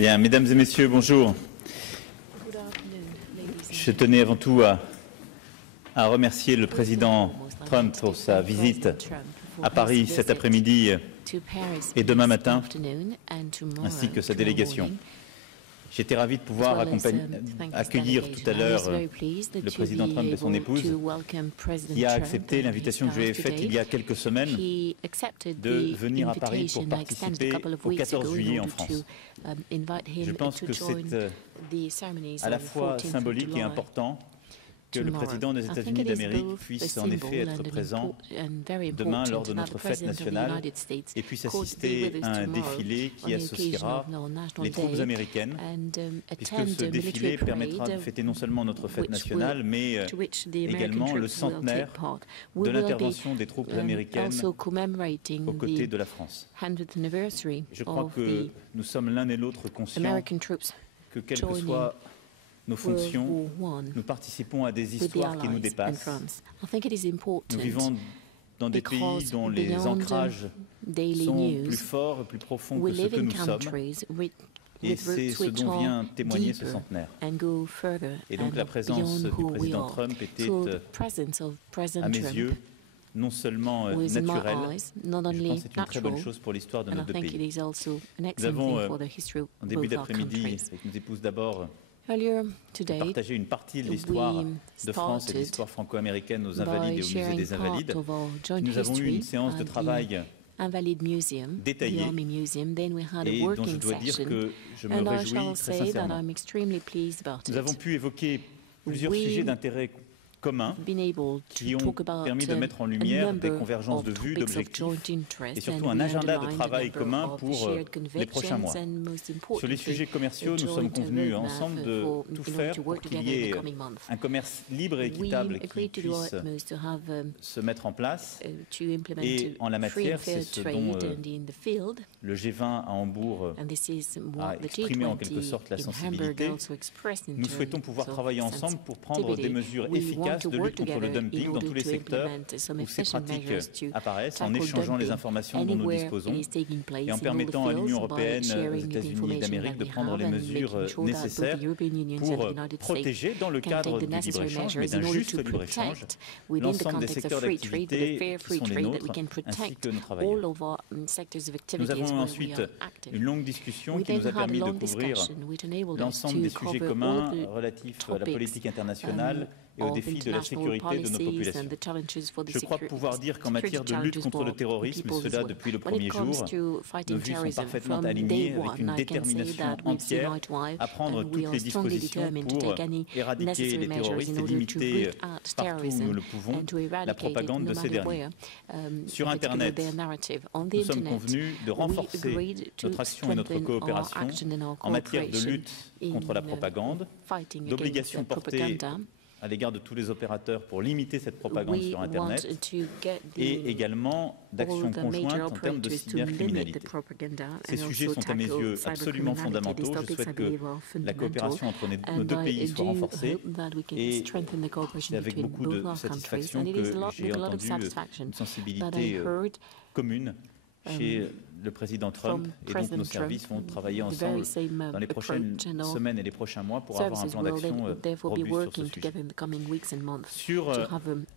Bien, mesdames et messieurs, bonjour. Je tenais avant tout à remercier le président Trump pour sa visite à Paris cet après-midi et demain matin, ainsi que sa délégation. J'étais ravi de pouvoir accueillir tout à l'heure le président Trump et son épouse, qui a accepté l'invitation que je lui ai faite il y a quelques semaines de venir à Paris pour participer au 14 juillet en France. Je pense que c'est à la fois symbolique et important que le président des États-Unis d'Amérique puisse en effet être présent demain lors de notre fête nationale et puisse assister à un défilé qui associera les troupes américaines, puisque ce défilé permettra de fêter non seulement notre fête nationale, mais également le centenaire de l'intervention des troupes américaines aux côtés de la France. Je crois que nous sommes l'un et l'autre conscients que quel que soit nos fonctions, nous participons à des histoires qui nous dépassent. Nous vivons dans des pays dont les ancrages sont plus forts et plus profonds que ce que nous sommes. Et c'est ce dont vient témoigner ce centenaire. Et donc la présence du président Trump était, à mes yeux, non seulement naturelle, mais je pense que c'est une très bonne chose pour l'histoire de nos deux pays. Nous avons, en début d'après-midi, avec nos épouses d'abord, partager une partie de l'histoire de France et de l'histoire franco-américaine aux Invalides et au Musée des Invalides. Nous avons eu une séance de travail détaillée et dont je dois dire que je me réjouis très sincèrement. Nous avons pu évoquer plusieurs sujets d'intérêt communs qui ont permis de mettre en lumière des convergences de vues, d'objectifs et surtout un agenda de travail commun pour les prochains mois. Sur les sujets commerciaux, nous sommes convenus ensemble de tout faire pour qu'il y ait un commerce libre et équitable qui puisse se mettre en place. Et en la matière, c'est ce dont le G20 à Hambourg a exprimé en quelque sorte la sensibilité. Nous souhaitons pouvoir travailler ensemble pour prendre des mesures efficaces de lutte contre le dumping dans tous les secteurs où ces pratiques apparaissent, en échangeant les informations dont nous disposons et en permettant à l'Union européenne, aux États-Unis d'Amérique de prendre les mesures nécessaires pour protéger, dans le cadre du libre-échange, mais d'un juste libre-échange, l'ensemble des secteurs d'activité qui sont les nôtres, ainsi que nos travailleurs. Nous avons ensuite une longue discussion qui nous a permis de couvrir l'ensemble des sujets communs relatifs à la politique internationale et aux défis de la sécurité de nos populations. Je crois pouvoir dire qu'en matière de lutte contre le terrorisme, et cela depuis le premier jour, nos vues sont parfaitement alignées avec une détermination entière à prendre toutes les dispositions pour éradiquer les terroristes et limiter partout où nous le pouvons la propagande de ces derniers. Sur Internet, nous sommes convenus de renforcer notre action et notre coopération en matière de lutte contre la propagande, d'obligations portées à l'égard de tous les opérateurs pour limiter cette propagande sur Internet et également d'actions conjointes en termes de cybercriminalité. Ces sujets sont à mes yeux absolument fondamentaux. Je souhaite que la coopération entre nos deux pays soit renforcée et c'est avec beaucoup de satisfaction que j'ai entendu une sensibilité commune chez le président Trump et donc nos services vont travailler ensemble dans les prochaines semaines et les prochains mois pour avoir un plan d'action robuste sur ce sujet. Sur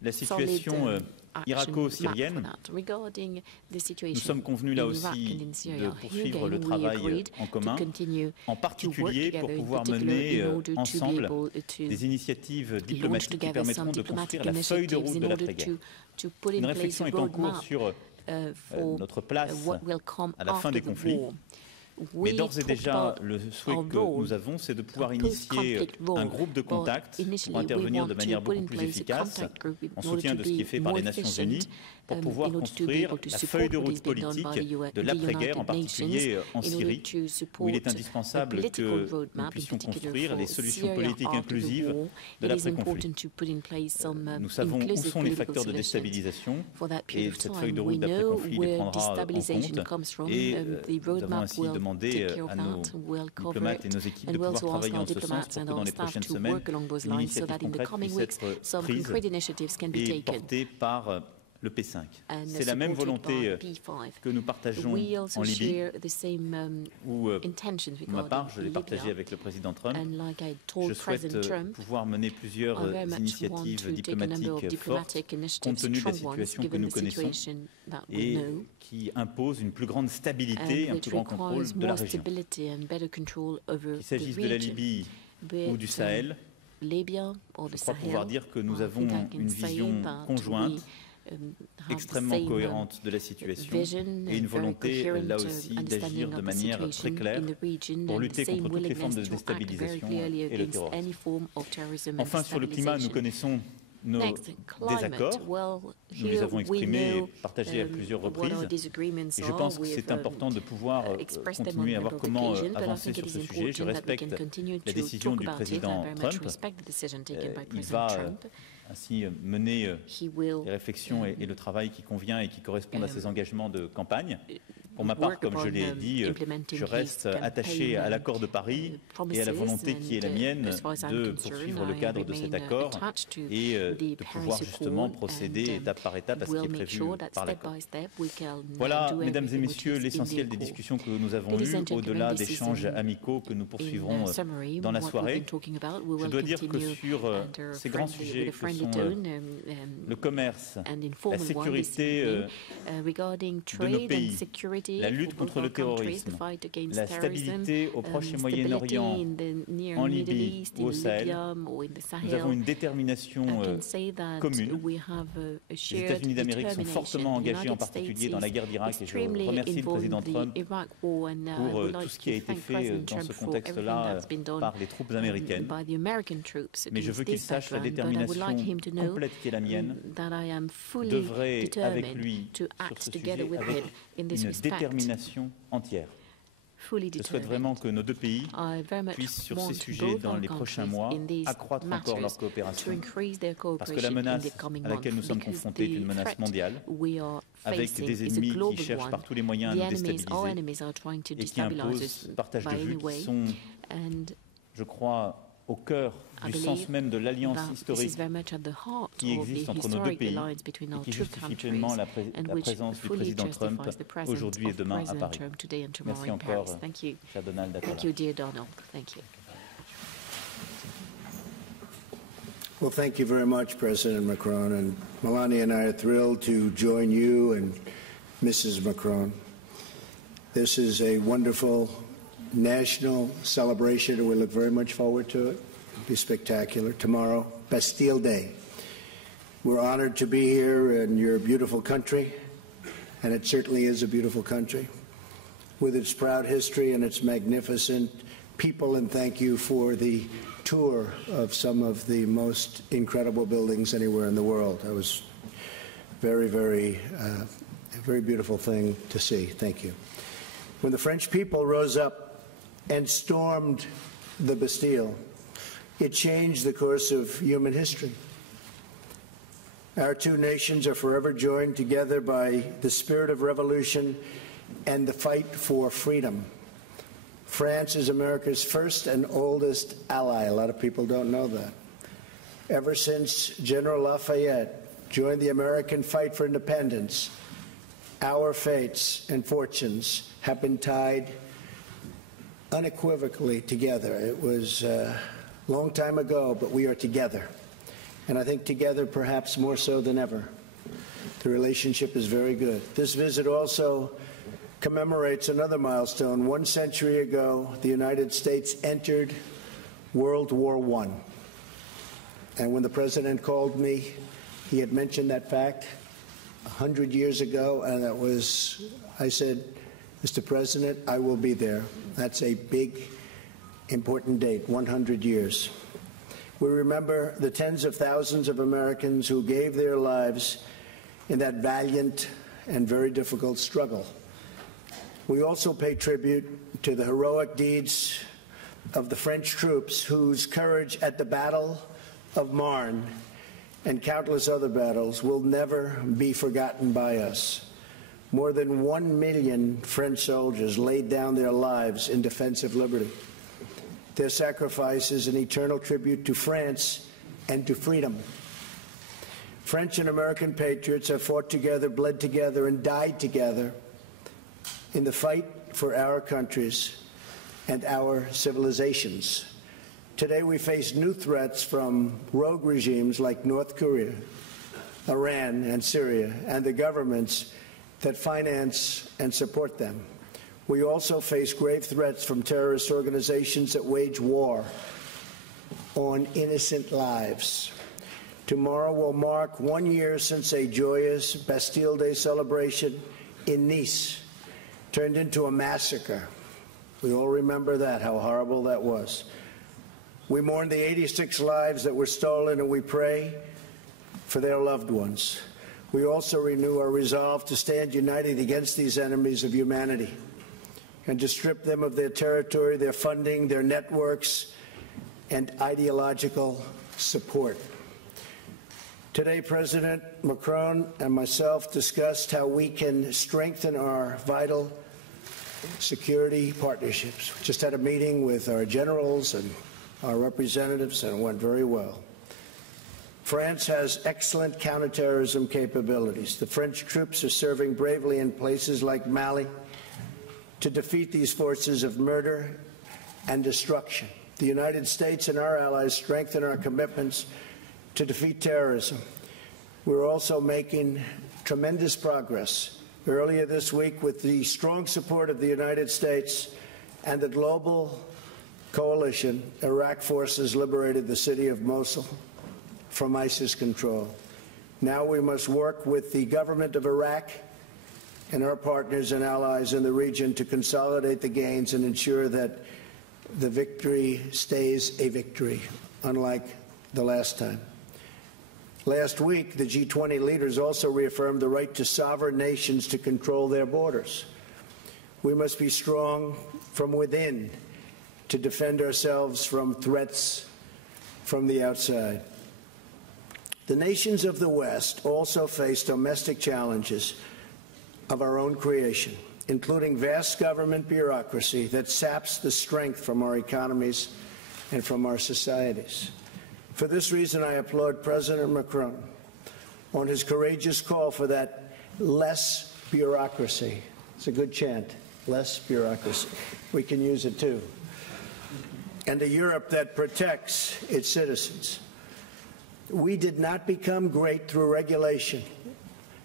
la situation irako-syrienne, nous sommes convenus là aussi de poursuivre le travail en commun, en particulier pour pouvoir mener ensemble des initiatives diplomatiques qui permettront de construire la feuille de route de l'après-guerre. Une réflexion est en cours sur notre place à la fin des conflits. Mais d'ores et déjà, le souhait que nous avons, c'est de pouvoir initier un groupe de contact pour intervenir de manière beaucoup plus efficace, en soutien de ce qui est fait par les Nations Unies, pour pouvoir construire la feuille de route politique de l'après-guerre, en particulier en Syrie, où il est indispensable que nous puissions construire les solutions politiques inclusives de l'après-conflit. Nous savons où sont les facteurs de déstabilisation, et cette feuille de route d'après-conflit les prendra en compte, et nous avons ainsi demandé à nos diplomates et nos équipes de pouvoir travailler en ce sens pour que dans les prochaines semaines, une initiative concrète puisse être prise et portée par le P5. C'est la même volonté que nous partageons en Libye, où, pour ma part, je l'ai partagée avec le président Trump. Je souhaite pouvoir mener plusieurs initiatives diplomatiques fortes, compte tenu de la situation que nous connaissons et qui impose une plus grande stabilité et un plus grand contrôle de la région. Qu'il s'agisse de la Libye ou du Sahel, je crois pouvoir dire que nous avons une vision conjointe, extrêmement cohérente de la situation et une volonté, là aussi, d'agir de manière très claire pour lutter contre toutes les formes de déstabilisation et le terrorisme. Enfin, sur le climat, nous connaissons nos désaccords. Nous les avons exprimés et partagés à plusieurs reprises. Et je pense que c'est important de pouvoir continuer à voir comment avancer sur ce sujet. Je respecte la décision du président Trump. Il va ainsi mener les réflexions et le travail qui convient et qui correspondent à ses engagements de campagne. Pour ma part, comme je l'ai dit, je reste attaché à l'accord de Paris et à la volonté qui est la mienne de poursuivre le cadre de cet accord et de pouvoir justement procéder étape par étape à ce qui est prévu par l'accord. Voilà, mesdames et messieurs, l'essentiel des discussions que nous avons eues, au-delà d'échanges amicaux que nous poursuivront dans la soirée. Je dois dire que sur ces grands sujets que sont le commerce, la sécurité de nos pays, la lutte contre le terrorisme, la stabilité au Proche et Moyen-Orient, en Libye ou au Sahel, nous avons une détermination commune. Les États-Unis d'Amérique sont fortement engagés, en particulier dans la guerre d'Irak, et je remercie le président Trump pour tout ce qui a été fait dans ce contexte-là par les troupes américaines. Mais je veux qu'il sache la détermination complète qui est la mienne d'œuvrer avec lui sur ce sujet avec une détermination entière. Je souhaite vraiment que nos deux pays puissent, sur ces sujets, dans les prochains mois, accroître encore leur coopération, parce que la menace à laquelle nous sommes confrontés est une menace mondiale, avec des ennemis qui cherchent par tous les moyens à nous déstabiliser et qui imposent partage de vues qui sont, je crois, au cœur du sens même de l'alliance historique qui existe entre nos deux pays et qui justifie pleinement la présence du président Trump aujourd'hui et demain à Paris. Merci encore, cher Donald. Well, thank you very much, President Macron. And Melania and I are thrilled to join you and Mrs. Macron. This is a wonderful national celebration, and we look very much forward to it. It'll be spectacular. Tomorrow, Bastille Day. We're honored to be here in your beautiful country, and it certainly is a beautiful country, with its proud history and its magnificent people, and thank you for the tour of some of the most incredible buildings anywhere in the world. That was very, very, a very beautiful thing to see. Thank you. When the French people rose up and stormed the Bastille, it changed the course of human history. Our two nations are forever joined together by the spirit of revolution and the fight for freedom. France is America's first and oldest ally. A lot of people don't know that. Ever since General Lafayette joined the American fight for independence, our fates and fortunes have been tied unequivocally together. It was a long time ago, but we are together. And I think together perhaps more so than ever. The relationship is very good. This visit also commemorates another milestone. 1 century ago, the United States entered World War I. And when the president called me, he had mentioned that fact 100 years ago, and that was, I said, Mr. President, I will be there. That's a big, important date, 100 years. We remember the tens of thousands of Americans who gave their lives in that valiant and very difficult struggle. We also pay tribute to the heroic deeds of the French troops whose courage at the Battle of Marne and countless other battles will never be forgotten by us. More than 1 million French soldiers laid down their lives in defense of liberty. Their sacrifice is an eternal tribute to France and to freedom. French and American patriots have fought together, bled together, and died together in the fight for our countries and our civilizations. Today we face new threats from rogue regimes like North Korea, Iran, and Syria, and the governments that finance and support them. We also face grave threats from terrorist organizations that wage war on innocent lives. Tomorrow will mark 1 year since a joyous Bastille Day celebration in Nice turned into a massacre. We all remember that, how horrible that was. We mourn the 86 lives that were stolen, and we pray for their loved ones. We also renew our resolve to stand united against these enemies of humanity and to strip them of their territory, their funding, their networks, and ideological support. Today, President Macron and myself discussed how we can strengthen our vital security partnerships. We just had a meeting with our generals and our representatives, and it went very well. France has excellent counterterrorism capabilities. The French troops are serving bravely in places like Mali to defeat these forces of murder and destruction. The United States and our allies strengthen our commitments to defeat terrorism. We're also making tremendous progress. Earlier this week, with the strong support of the United States and the global coalition, Iraq forces liberated the city of Mosul from ISIS control. Now we must work with the government of Iraq and our partners and allies in the region to consolidate the gains and ensure that the victory stays a victory, unlike the last time. Last week, the G20 leaders also reaffirmed the right to sovereign nations to control their borders. We must be strong from within to defend ourselves from threats from the outside. The nations of the West also face domestic challenges of our own creation, including vast government bureaucracy that saps the strength from our economies and from our societies. For this reason, I applaud President Macron on his courageous call for that less bureaucracy. It's a good chant, less bureaucracy. We can use it too. And a Europe that protects its citizens. We did not become great through regulation.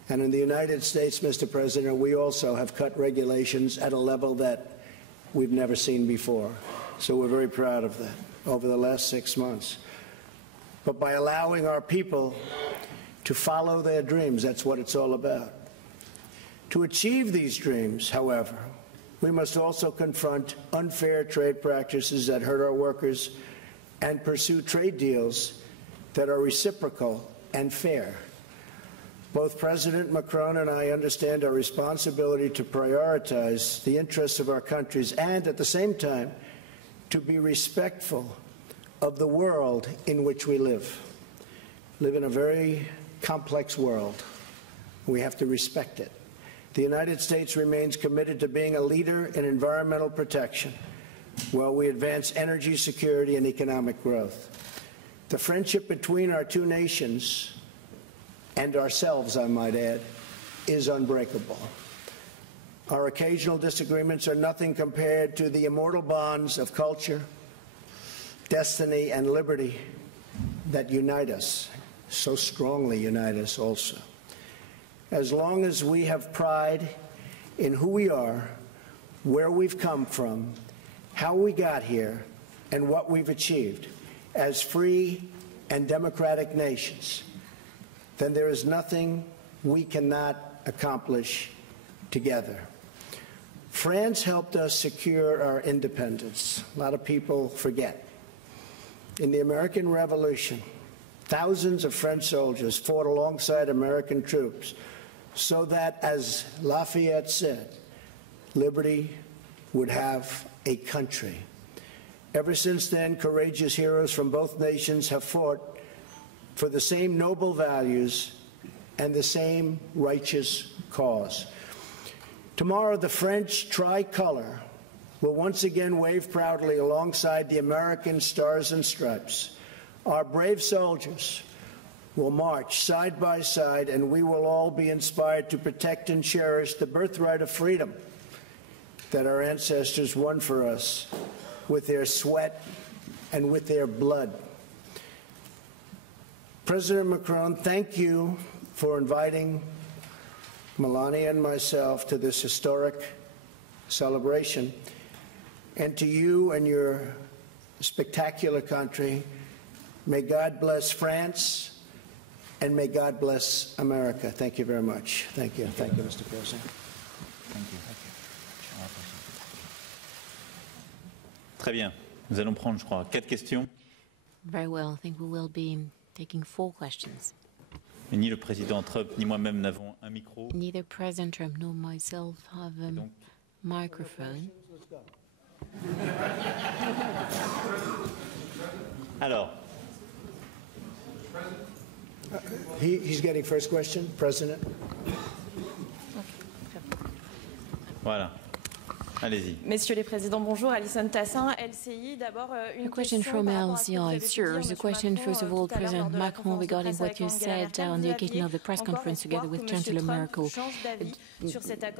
And in the United States, Mr. President, we also have cut regulations at a level that we've never seen before. So we're very proud of that over the last 6 months. But by allowing our people to follow their dreams, that's what it's all about. To achieve these dreams, however, we must also confront unfair trade practices that hurt our workers and pursue trade deals that are reciprocal and fair. Both President Macron and I understand our responsibility to prioritize the interests of our countries and, at the same time, to be respectful of the world in which we live. We live in a very complex world. We have to respect it. The United States remains committed to being a leader in environmental protection while we advance energy security and economic growth. The friendship between our two nations and ourselves, I might add, is unbreakable. Our occasional disagreements are nothing compared to the immortal bonds of culture, destiny, and liberty that unite us, so strongly unite us also. As long as we have pride in who we are, where we've come from, how we got here, and what we've achieved as free and democratic nations, then there is nothing we cannot accomplish together. France helped us secure our independence. A lot of people forget. In the American Revolution, thousands of French soldiers fought alongside American troops so that, as Lafayette said, liberty would have a country. Ever since then, courageous heroes from both nations have fought for the same noble values and the same righteous cause. Tomorrow, the French tricolor will once again wave proudly alongside the American stars and stripes. Our brave soldiers will march side by side, and we will all be inspired to protect and cherish the birthright of freedom that our ancestors won for us with their sweat and with their blood. President Macron, thank you for inviting Melania and myself to this historic celebration. And to you and your spectacular country, may God bless France, and may God bless America. Thank you very much. Thank you. Thank you, Mr. President. Thank you. Très bien. Nous allons prendre, je crois, 4 questions. Very well. I think we will be taking 4 questions. Et ni le président Trump ni moi-même n'avons un micro. Neither President Trump nor myself have a microphone. Alors. He's getting first question, President. Voilà. Allez-y. Messieurs les présidents, bonjour. Alison Tassin, LCI. D'abord, une question from LCI. Sure. The question, first of all, President Macron, regarding what you said on the occasion of the press conference together with Chancellor Merkel.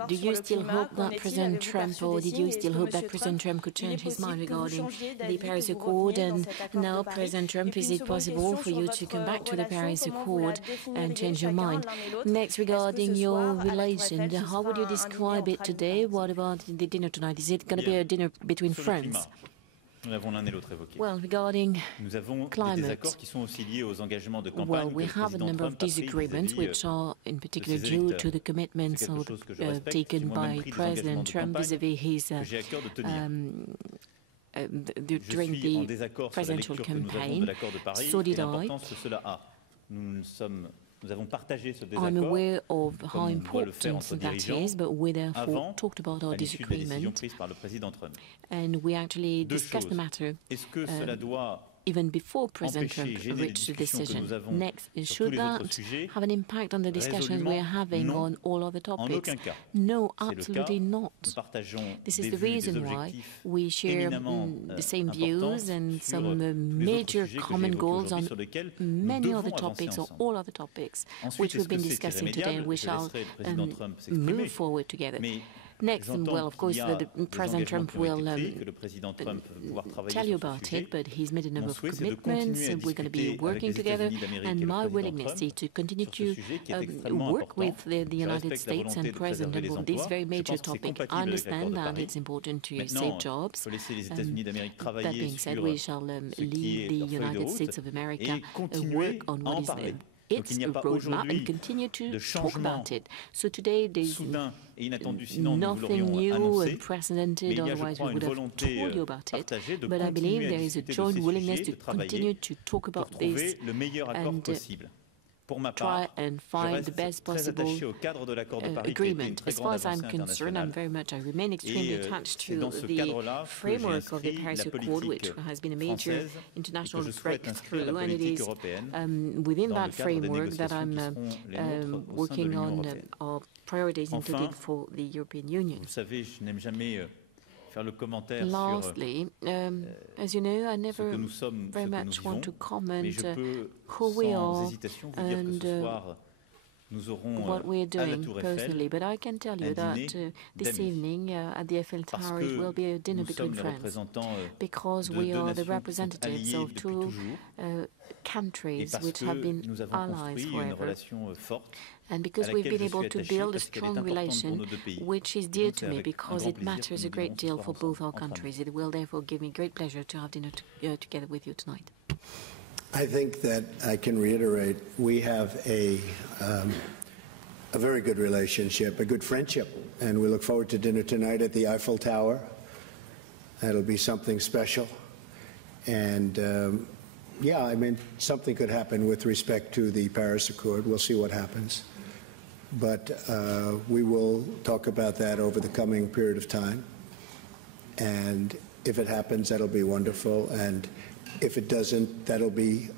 Do you still hope that President Trump, or did you still hope that President Trump could change his mind regarding the Paris Accord? And now, President Trump, is it possible for you to come back to the Paris Accord and change your mind? Next, regarding your relation, how would you describe it today? What about the dinner tonight? Is it going to be a dinner between friends? Nous l'avons l'un et l'autre évoqué. Well, regarding nous avons climate, des désaccords qui sont aussi liés aux engagements de campagne. Well, we have a number of disagreements which are in particular due to the commitments taken by President Trump vis-à-vis his during the presidential campaign. So did I. Nous avons partagé ce désaccord. I'm aware of how important that is, but we therefore talked about our disagreement, and we actually discussed the matter even before President Trump reached the decision. Next, should that have an impact on the discussions we are having on all other topics? No, absolutely not. This is the reason why we share the same views and some major common goals on many other topics or all other topics, which we've been discussing today, and we shall move forward together. Next, well, of course, President Trump will tell you about it, but he's made a number of commitments, and we're going to be working together, and my willingness is to continue to work with the United States and President on this very major topic. I understand that it's important to save jobs. That being said, we shall leave the United States of America work on what is there. It's a roadmap and continue to talk about it. So today there's nothing new and unprecedented, otherwise we would have told you about it. But I believe there is a joint willingness to continue to talk about this and try and find the best possible agreement. As far as I'm concerned, I remain extremely attached to the framework of the Paris Accord, which has been a major international breakthrough, and it is within that framework that I'm working on our priorities included for the European Union. Lastly, as you know, I never very much want to comment who we are and what we're doing personally, but I can tell you that this evening at the Eiffel Tower it will be a dinner between friends, because we are the representatives of 2 countries which have been allies forever, and because we've been able to build a strong relation which is dear to me because it matters a great deal for both our countries. It will therefore give me great pleasure to have dinner together with you tonight. I think that I can reiterate we have a very good relationship, a good friendship, and we look forward to dinner tonight at the Eiffel Tower. That'll be something special, and yeah, I mean, something could happen with respect to the Paris Accord. We'll see what happens. But we will talk about that over the coming period of time. And if it happens, that'll be wonderful. And if it doesn't, that'll be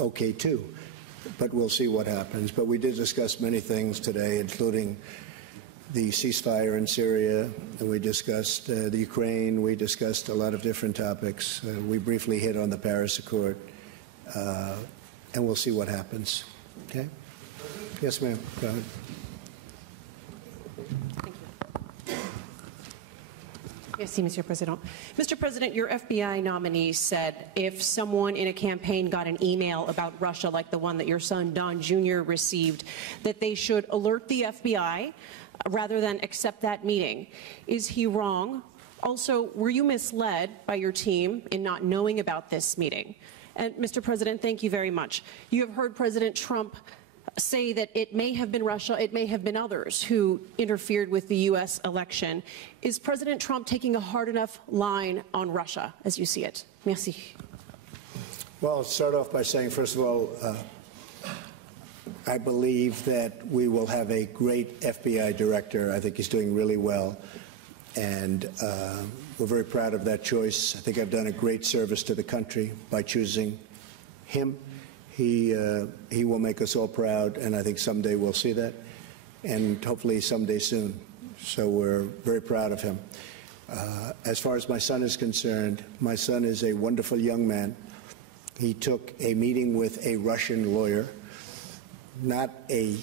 okay too. But we'll see what happens. But we did discuss many things today, including the ceasefire in Syria, and we discussed the Ukraine, we discussed a lot of different topics. We briefly hit on the Paris Accord. and we'll see what happens. Okay? Yes, ma'am. Go ahead. Merci, Mr. President. Mr. President, your FBI nominee said if someone in a campaign got an email about Russia like the one that your son Don Jr. received, that they should alert the FBI rather than accept that meeting. Is he wrong? Also, were you misled by your team in not knowing about this meeting? And Mr. President, thank you very much. You have heard President Trump say that it may have been Russia, it may have been others who interfered with the U.S. election. Is President Trump taking a hard enough line on Russia as you see it? Merci. Well, I'll start off by saying, first of all, I believe that we will have a great FBI director. I think he's doing really well. And we're very proud of that choice. I think I've done a great service to the country by choosing him. He will make us all proud, and I think someday we'll see that, and hopefully someday soon. So we're very proud of him. As far as my son is concerned, my son is a wonderful young man. He took a meeting with a Russian lawyer, not a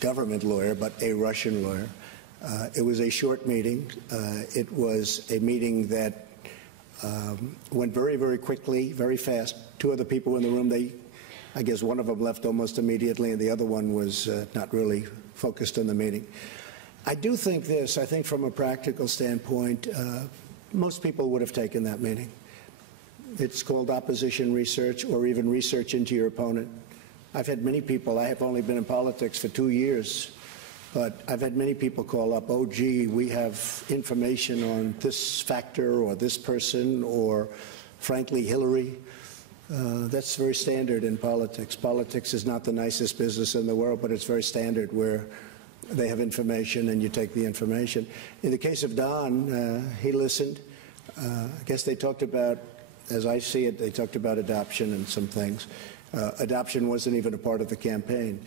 government lawyer, but a Russian lawyer. It was a short meeting. It was a meeting that went very, very quickly, very fast. Two other people in the room, I guess one of them left almost immediately, and the other one was not really focused on the meeting. I do think this. I think from a practical standpoint, most people would have taken that meeting. It's called opposition research, or even research into your opponent. I've had many people, I have only been in politics for 2 years, but I've had many people call up, oh, gee, we have information on this factor or this person or, frankly, Hillary. That's very standard in politics. Politics is not the nicest business in the world, but it's very standard where they have information and you take the information. In the case of Don, he listened. I guess they talked about, as I see it, they talked about adoption and some things. Adoption wasn't even a part of the campaign.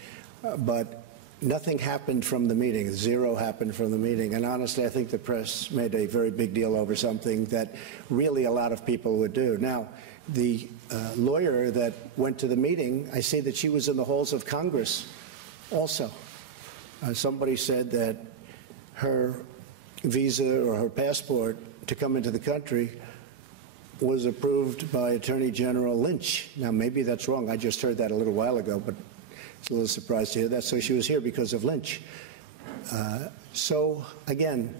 But nothing happened from the meeting. Zero happened from the meeting. And honestly, I think the press made a very big deal over something that really a lot of people would do. Now, the lawyer that went to the meeting, I see that she was in the halls of Congress also. Somebody said that her visa or her passport to come into the country was approved by Attorney General Lynch. Now, maybe that's wrong. I just heard that a little while ago, but it's a little surprised to hear that. So she was here because of Lynch. So, again,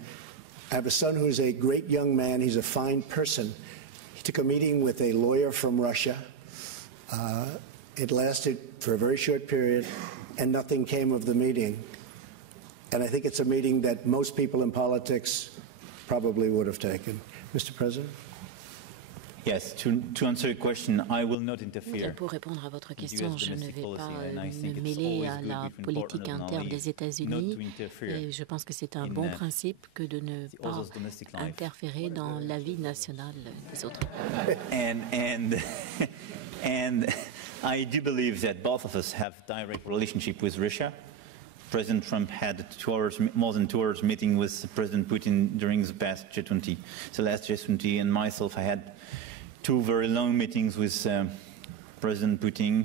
I have a son who's a great young man. He's a fine person. He took a meeting with a lawyer from Russia. It lasted for a very short period, and nothing came of the meeting. And I think it's a meeting that most people in politics probably would have taken. Mr. President? Yes, to answer your question, I will not interfere. Pour répondre à votre question, je ne vais pas me mêler à la politique interne des États-Unis et je pense que c'est un bon principe que de ne pas interférer dans la vie nationale des autres. And I do believe that both of us have direct relationship with Russia. President Trump had more than 2 hours meeting with President Putin during the past G20, the last G20, and myself, I had 2 very long meetings with President Putin,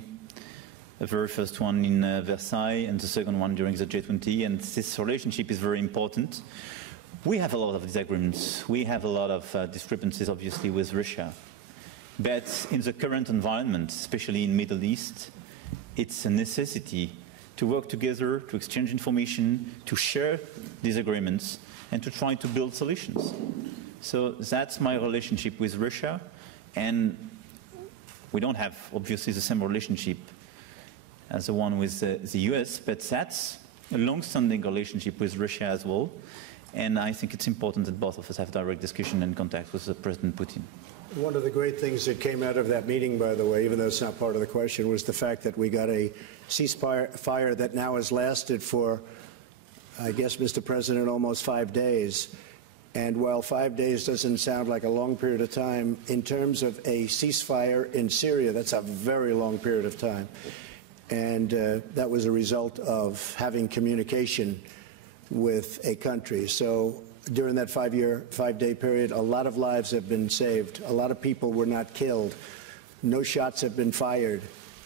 the very first one in Versailles and the second one during the G20, and this relationship is very important. We have a lot of disagreements. We have a lot of discrepancies, obviously, with Russia. But in the current environment, especially in the Middle East, it's a necessity to work together, to exchange information, to share disagreements, and to try to build solutions. So that's my relationship with Russia. And we don't have, obviously, the same relationship as the one with the US, but that's a long-standing relationship with Russia as well. And I think it's important that both of us have direct discussion and contact with President Putin. One of the great things that came out of that meeting, by the way, even though it's not part of the question, was the fact that we got a ceasefire that now has lasted for, I guess, Mr. President, almost 5 days. And while 5 days doesn't sound like a long period of time, in terms of a ceasefire in Syria, that's a very long period of time. And that was a result of having communication with a country. So during that 5-day period, a lot of lives have been saved. A lot of people were not killed. No shots have been fired.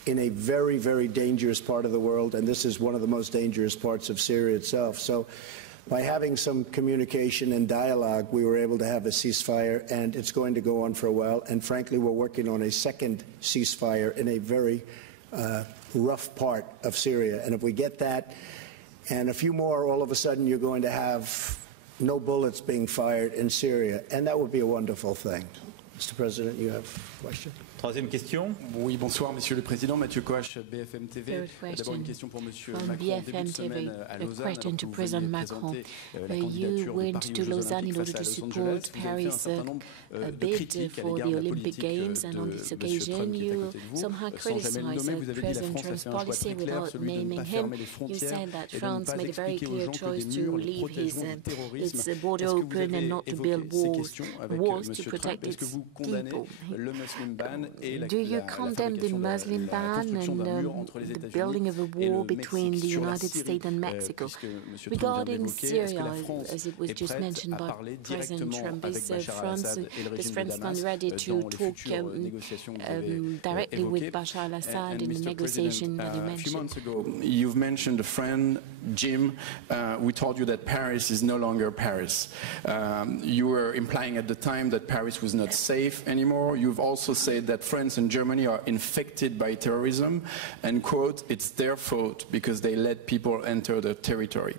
in a very, very dangerous part of the world, and this is one of the most dangerous parts of Syria itself. So by having some communication and dialogue, we were able to have a ceasefire, and it's going to go on for a while. And frankly, we're working on a second ceasefire in a very rough part of Syria. And if we get that and a few more, all of a sudden you're going to have no bullets being fired in Syria, and that would be a wonderful thing. Mr. President, you have a question? Troisième question. Oui, bonsoir, Monsieur le Président. Mathieu Coach, BFM TV. D'abord une question pour Monsieur Macron. BFM TV, a question to President Macron. You went to Lausanne in order to support Paris' bid for the Olympic Games, and on this occasion you somehow criticized President Trump's policy without naming him. You said that France made a very clear choice to leave its border open and not to build walls to protect its people. Do you condemn the Muslim ban and the building of a wall between the United States and Mexico? Regarding Syria, as it was just mentioned by President Trump, is France not ready to talk directly with Bashar al-Assad in the negotiation that you mentioned? A few months ago, you've mentioned a friend, Jim. We told you that Paris is no longer Paris. You were implying at the time that Paris was not safe anymore. You've also said that France and Germany are infected by terrorism, and quote, it's their fault because they let people enter their territory.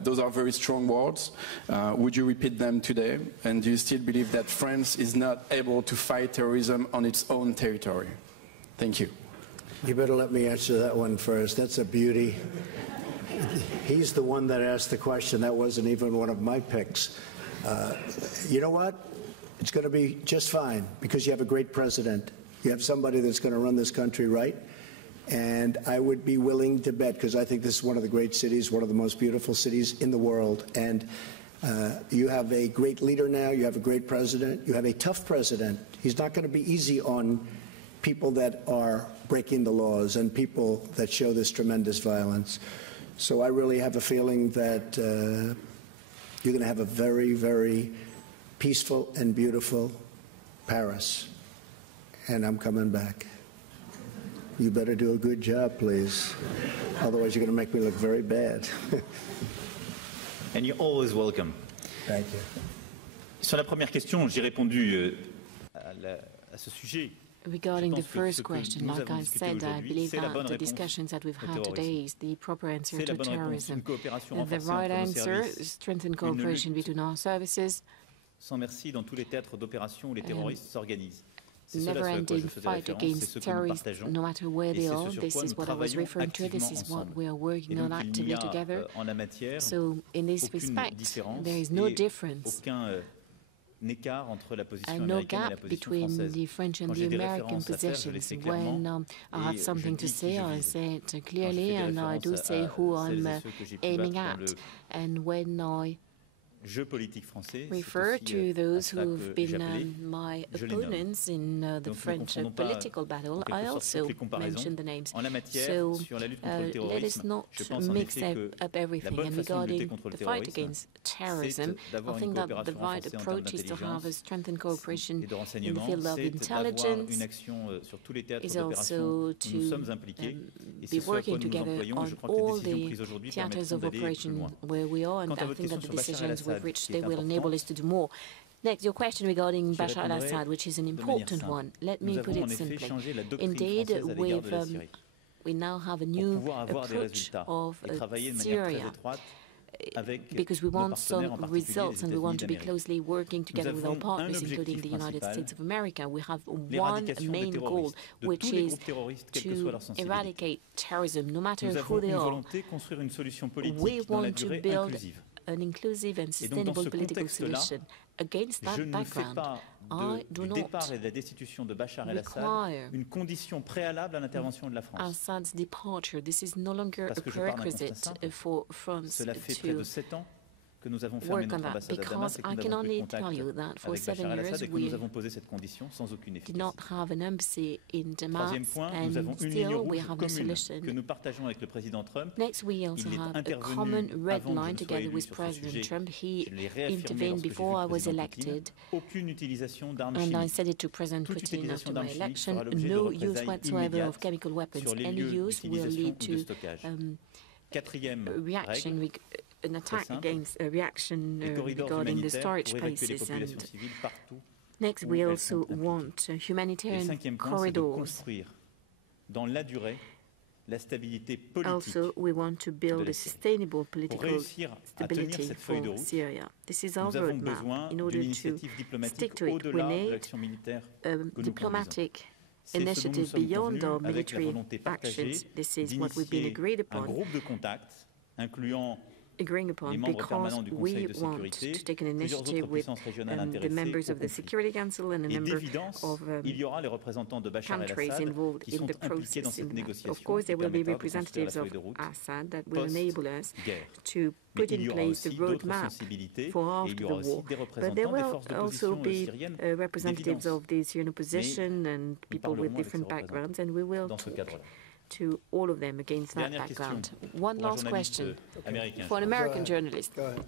Those are very strong words. Would you repeat them today? And do you still believe that France is not able to fight terrorism on its own territory? Thank you. You better let me answer that one first. That's a beauty. He's the one that asked the question. That wasn't even one of my picks. You know what? It's going to be just fine because you have a great president. You have somebody that's going to run this country right. And I would be willing to bet, because I think this is one of the great cities, one of the most beautiful cities in the world. And you have a great leader now. You have a great president. You have a tough president. He's not going to be easy on people that are breaking the laws and people that show this tremendous violence. So I really have a feeling that you're going to have a very, very peaceful and beautiful Paris. And I'm coming back. You better do a good job, please. Otherwise, you're going to make me look very bad. And you're always welcome. Thank you. Sur la première question, j'ai répondu à ce sujet. Regarding the first question, like I said, I believe that the discussions that we've had today is the proper answer to terrorism. And the right answer is strengthen cooperation between our services. Sans merci dans tous les théâtres d'opération où les terroristes s'organisent. Never-ending fight against terrorists, no matter where they are. This is what I was referring to. This is what we are working on actively together. So, in this respect, there is no difference and no gap between the French and the American positions. When I have something to say, I say it clearly, and I do say who I'm aiming at. And when I refer to those who've been my opponents in the French political battle, I also mention the names. So let us not mix up everything. And regarding the fight against terrorism, I think that the right approach is to have a strengthened cooperation in the field of intelligence, is also to be working together on all the theaters of operation where we are, and I think that the decisions we've reached, they will enable us to do more. Next, your question regarding Bashar al-Assad, which is an important one. Let me put it simply. Indeed, we now have a new approach of Syria, because we want some results and we want to be closely working together with our partners, including the United States of America. We have one main goal, which is to eradicate terrorism, no matter who they are. We want to build an inclusive and sustainable political solution. Against that background, I do not require Assad's departure. This is no longer a prerequisite for France to que nous avons fermé notre ambassade à Damas et que nous n'avons plus de contact avec Bachar el-Assad et que nous avons posé cette condition sans aucune efficacité. Troisième point, nous avons une ligne rouge commune que nous partageons avec le président Trump. Next, we also have a common red line together with President Trump. He intervened before I was elected, aucune utilisation d'armes and I chimiques. said it to President Toute Putin utilisation after my d'armes chimiques election. fera l'objet de No use représailles whatsoever immédiates of chemical weapons. sur les Any lieux use will d'utilisation lead ou de to stockage. Quatrième reaction, règle, an attack simple. against a reaction les corridors regarding the humanitaires storage pour évacuer les spaces. populations And civiles partout. next, où we elles also sont want impliquées. Et le humanitarian cinquième point, c'est de corridors. construire dans la durée la stabilité politique. Also, we want to build a sustainable political réussir à tenir stability cette feuille de for route, Syria. This is our nous avons roadmap. besoin In d'une order to initiative stick diplomatique to it, we au-delà de need l'action militaire a que nous conduisons. diplomatic C'est ce dont nous initiative sommes beyond convenus our avec la military volonté partagée actions. This is what we've been d'initier agreed un upon. groupe de contact incluant agreeing les upon membres because permanents du Conseil we de want sécurité, to take an plusieurs autres initiative with puissances régionales the intéressées members au of the conflit. Security Council and a Et number d'évidence, of il y aura les représentants de Bachar countries el-Assad involved qui in sont the impliqués dans process. cette négociation Of course, there qui will be permettra de construire la representatives of feuille de route Assad that will enable us post-guerre. to Mais put il y in aura place the aussi d'autres roadmap sensibilités for et il after y the aura aussi war. des But représentants there des will forces also d'opposition be syriennes representatives d'évidence. of the Syrian opposition and people with parlerons avec different ces backgrounds, and we will dans ce talk cadre-là. to all of them against that Dernière question background. pour One un last journaliste question américain. for an American journalist. Go ahead.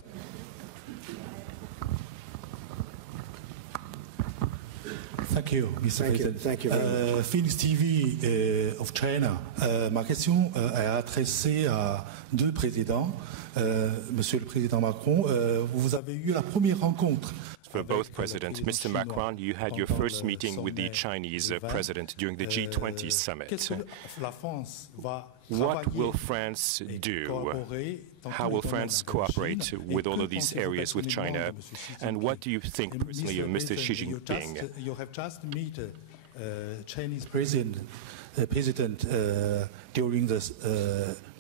Thank you, Mr. President. Thank you very much. Phoenix TV of China. Ma question est adressée à deux présidents. Monsieur le Président Macron, vous avez eu la première rencontre. For both presidents, Mr. Macron, you had your first meeting with the Chinese president during the G20 summit. What will France do? How will France cooperate with all of these areas with China? And what do you think personally of Mr. Xi Jinping? You have just met Chinese president during the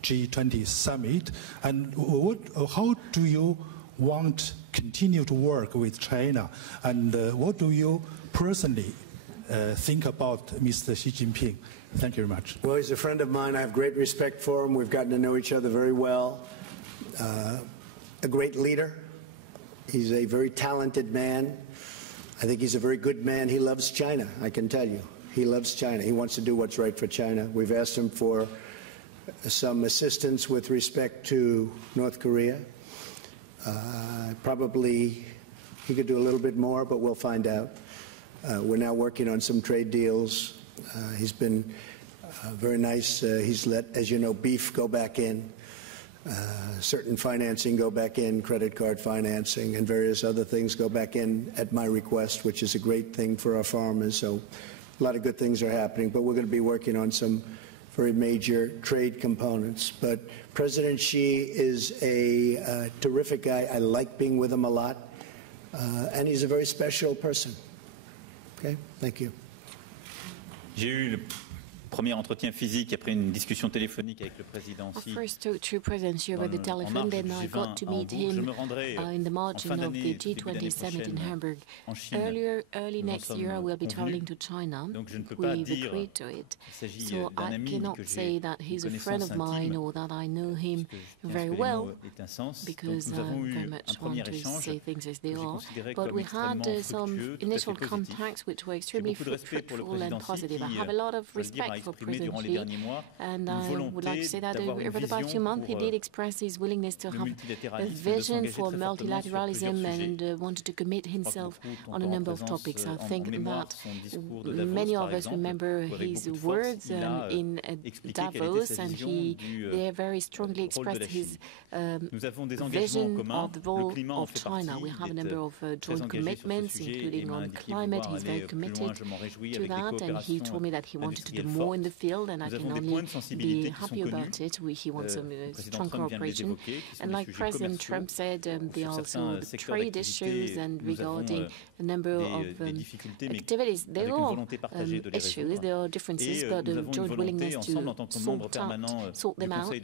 G20 summit. And how do you want to continue to work with China? And what do you personally think about Mr. Xi Jinping? Thank you very much. Well, he's a friend of mine. I have great respect for him. We've gotten to know each other very well. A great leader. He's a very talented man. I think he's a very good man. He loves China, I can tell you. He loves China. He wants to do what's right for China. We've asked him for some assistance with respect to North Korea. Probably he could do a little bit more, but we'll find out. We're now working on some trade deals. He's been very nice. He's let, as you know, beef go back in, certain financing go back in, credit card financing, and various other things go back in at my request, which is a great thing for our farmers. So a lot of good things are happening, but we're going to be working on some very major trade components. But President Xi is a terrific guy. I like being with him a lot, and he's a very special person. Okay, thank you. J'ai eu le premier entretien physique après une discussion téléphonique avec le président I Xi. first talked to President Xi over the telephone, then I got to meet him in the margin of the G20 summit in Hamburg. Early next year, I will be traveling to China. We've agreed to it. So I cannot say that he's a friend of mine or that I know him very well, because I very much want to say things as they are. But we had some initial contacts which were extremely fruitful and positive. I have a lot of respect for President Xi, and I would like to say that over the past few months he did express his willingness to have a vision for multilateralism and wanted to commit himself on a number of topics. I think that many of us remember his words in Davos, and he there very strongly expressed his vision of the role of China. We have a number of joint commitments, including on climate. He's very committed to that, and he told me that he wanted to do more in the field, and I can only be happy about it. He wants some strong cooperation. And like President Trump said, there are also the trade issues and regarding a number of activities. There are issues, there are differences, but a joint willingness to sort them out.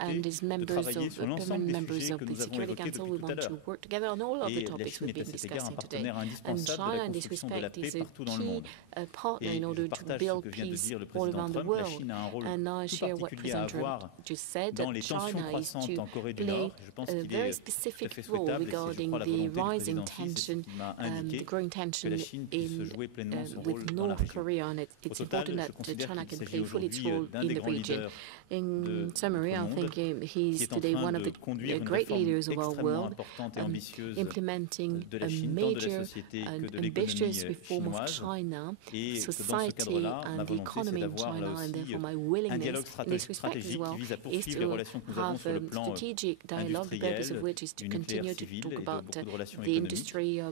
And as permanent members of the Security Council, we want to work together on all of the topics we've been discussing today. And China, in this respect, is a key partner in order to build peace all around the world. And I share what President Trump just said, that China is to play a very specific role regarding the rising tension, the growing tension with North Korea, and it's important that China can play fully its role in the region. In summary, I think he's today one of the great leaders of our world, implementing a major and ambitious reform of China, society and the economy of China, and therefore my willingness in this respect as well is to have a strategic dialogue, the purpose of which is to continue to talk about the industry,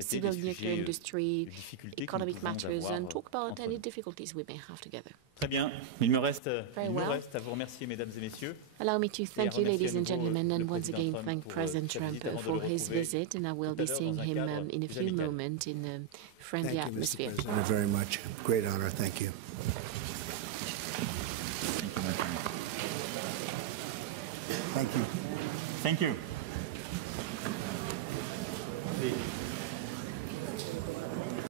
civil nuclear industry, economic matters, and talk about any difficulties we may have together. Très bien. Il me reste à vous remercier, mesdames et messieurs. Allow me to thank you, ladies and gentlemen, and once again thank President Trump for his visit, and I will be seeing him in a few moments in a friendly atmosphere. Thank you, Mr. President, very much. Great honor. Thank you. Thank you. Thank you.